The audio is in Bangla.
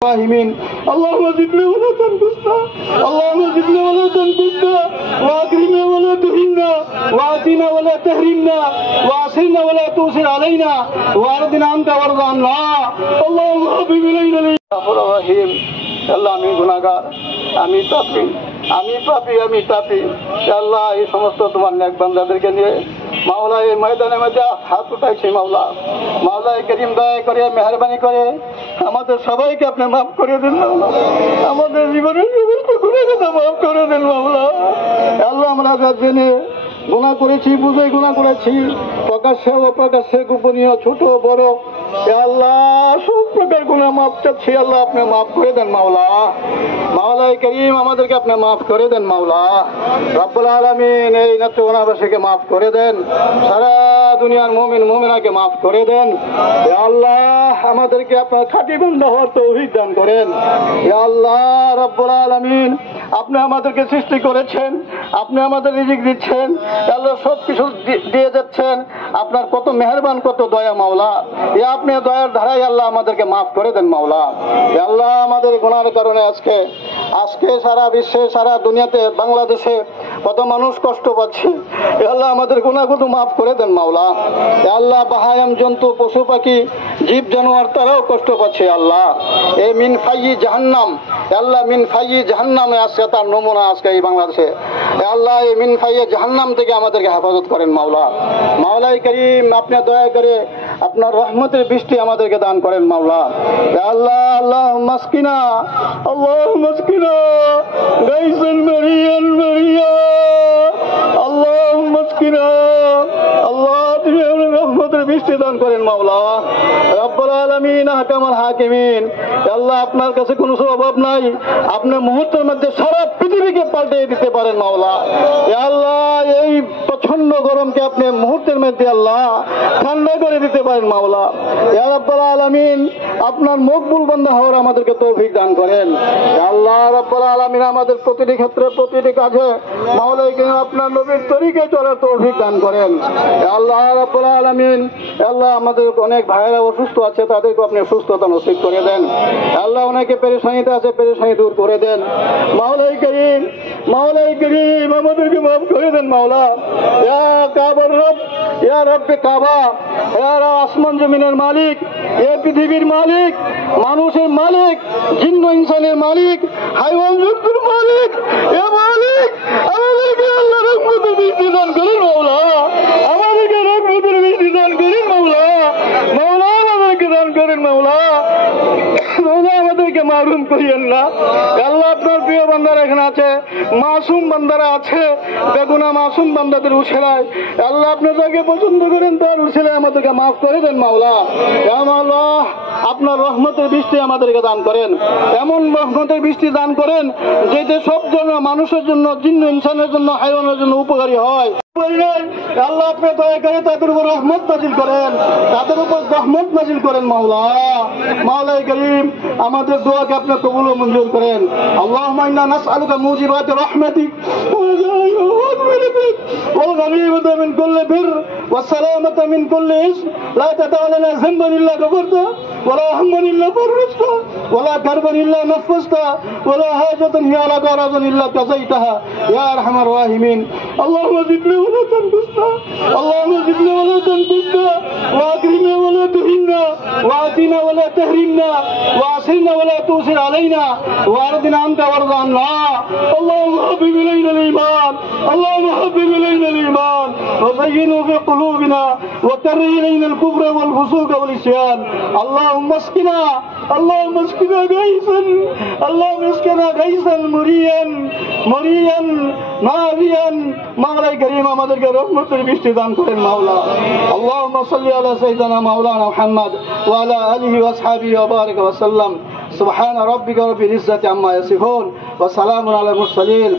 الراحمين اللهم زدنا ولا تنقصنا اللهم زدنا ولا تنقصنا واكرمنا ولا تهنا واعطنا ولا تحرمنا واعصنا ولا تؤثر علينا وارضنا انت وارض عنا اللهم حبب الينا الغفور الرحيم আল্লাহ আমি গুনাহগার আমি পাপী আল্লাহ এই সমস্ত তোমার নেক বান্দাদেরকে নিয়ে মাওলা এই ময়দানের মধ্যে হাত উঠাইছি মাওলা করিম দয়া করে মেহেরবানি করে আমাদের সবাইকে আপনি মাফ করে দিন মাওলা আমাদের জীবনের সমস্ত গুনাহকে মাফ করে দিন মাওলা আল্লাহ আমরা জেনে গুনাহ করেছি বুঝে গুনাহ করেছি প্রকাশ্যে অপ্রকাশ্যে গোপনীয় ছোট বড় আল্লাহ সব প্রকার গুনাহ মাফ চাচ্ছি আল্লাহ আপনি মাফ করে দেন মাওলা করিম আমাদেরকে আপনি মাফ করে দেন মাওলা রব্বুল আলামিন এই নেত্রকোনাবাসীকে মাফ করে দেন সারা দুনিয়ার মুমিন মুমিনাকে মাফ করে দেন ইয়া আল্লাহ আমাদেরকে আপনার খাঁটি বান্দা হওয়ার তৌফিক দান করেন ইয়া আল্লাহ রব্বুল আলামিন আপনি আমাদেরকে সৃষ্টি করেছেন আপনি আমাদের রিজিক দিচ্ছেন আল্লাহ সব কিছু দিয়ে যাচ্ছেন আপনার কত মেহেরবান কত দয়া মাওলা ইয়া আপনি দয়ার ধারায় আল্লাহ আমাদেরকে মাফ করে দেন মাওলা ইয়া আল্লাহ আমাদের গুনাহের কারণে আজকে সারা বিশ্বে সারা দুনিয়াতে বাংলাদেশে কত মানুষ কষ্ট পাচ্ছে ইয়া আল্লাহ আমাদের গুনাহগুলো মাফ করে দেন মাওলা ইয়া আল্লাহ বাহায়াম জন্তু পশু পাখি জীব জানোয়ার তারাও কষ্ট পাচ্ছে আল্লাহ এই মিন ফাইয়ি জাহান্নাম আল্লাহ মিন ফাইয়ি জাহান্নামে আজকে তার নমুনা আজকে এই বাংলাদেশে আল্লাহ এই মিন ফাইয়ি জাহান্নাম থেকে আমাদেরকে হেফাজত করেন মাওলা করিম আপনি দয়া করে আপনার রহমতের বৃষ্টি আমাদেরকে দান করেন মাওলা আল্লাহ মাসকিনা গাইসান মারিয়ান মারিয়া আল্লাহ মাসকিনা আল্লাহ তুমি রহমতের বৃষ্টি দান করেন মাওলা রব্বুল আলামিন আহকামুল হাকিমিন আল্লাহ আপনার কাছে কোনো অভাব নাই আপনি মুহূর্তের মধ্যে সারা পৃথিবীকে পাল্টে দিতে পারেন মাওলা আল্লাহ এই প্রচন্ড গরমকে আপনি মুহূর্তের মধ্যে আল্লাহ ঠান্ডা করে দিতে পারেন মাওলা ইয়া রাব্বুল আলামিন আপনার মকবুল বান্দা হওয়ার আমাদেরকে তৌফিক দান করেন আল্লাহ রাব্বুল আলামিন আমাদের প্রতিটি ক্ষেত্রে প্রতিটি কাজে মাওলা আপনার নবীর তরিকে চলার তৌফিক দান করেন আল্লাহ রাব্বুল আলামিন আল্লাহ আমাদের অনেক ভাইয়েরা অসুস্থ আছে তাদেরকে আপনি সুস্থতা নসিব করে দেন আল্লাহ অনেকে পেরেশানিতে আছে পেরেশানি দূর করে দেন মাওলাই করিম আমাদেরকে মাফ করে দেন মাওলা ইয়া কাবার রব ইয়া রব্বে কাবা ইয়া আসমান জমিনের মালিক এই পৃথিবীর মালিক মানুষের মালিক জিন্ন ইনসানের মালিক হাইওয়ান জন্তুর মালিক এ মালিক আমাদেরকে আল্লাহ রহমতের বৃষ্টি দান করেন মাওলা আমাদেরকে রহমতের বৃষ্টি দান করেন মাওলা আমাদেরকে দান করেন মাওলা আমাদেরকে মারুম করিয়েন না আল্লাহ আপনার প্রিয় বান্দারা এখানে আছে মাসুম বান্দারা আছে বেগুনা মাসুম বান্দাদের উছেলায় আল্লাহ আপনি যাকে পছন্দ করেন তার উছেলায় আমাদেরকে মাফ করে দেন মাওলা আপনার রহমতের বৃষ্টি আমাদেরকে দান করেন এমন রহমতের বৃষ্টি দান করেন যেটা সব জন্য মানুষের জন্য জিন্ন ইনসানের জন্য হাইওয়ানের জন্য উপকারী হয় আল্লাহ আপনি দয়া করে তাদের উপর রহমত নাজিল করেন মাওলা করিম আমাদের দোয়াকে আপনি কবুল ও মঞ্জুর করেন আল্লাহুম্মা ইন্না নাসআলুকা মুজিবাতি রাহমাতিক والغنيمة من كل بر والسلامة من كل إثم لا تدع لنا ذنبا إلا غفرته ولا هما إلا فرجته ولا كربا إلا نفسته ولا حاجة هي لك رضا إلا قضيتها يا أرحم الراحمين اللهم زدنا ولا تنقصنا وأكرمنا ولا تهنا وأعطنا ولا تحرمنا وأعصنا ولا تؤثر علينا وأرضنا أنت وارض عنا اللهم حبب إلينا الإيمان وزينه في قلوبنا وكره إلينا الكفر والفسوق والعصيان اللهم اسقنا غيثا مريا نافعا মাওলা করিম আমাদেরকে রহমতের বৃষ্টি দান করেন মাওলা আল্লাহুম্মা সাল্লি আলা সাইয়্যিদিনা মাওলানা মুহাম্মদ ওয়া আলা আলিহি ওয়া আসহাবিহি ওয়া বারিক ওয়া সাল্লাম সুবহানা রাব্বিকা রাব্বিল ইজ্জাতি আম্মা ইয়াসিফুন ওয়া সালামুন আলাল মুরসালিন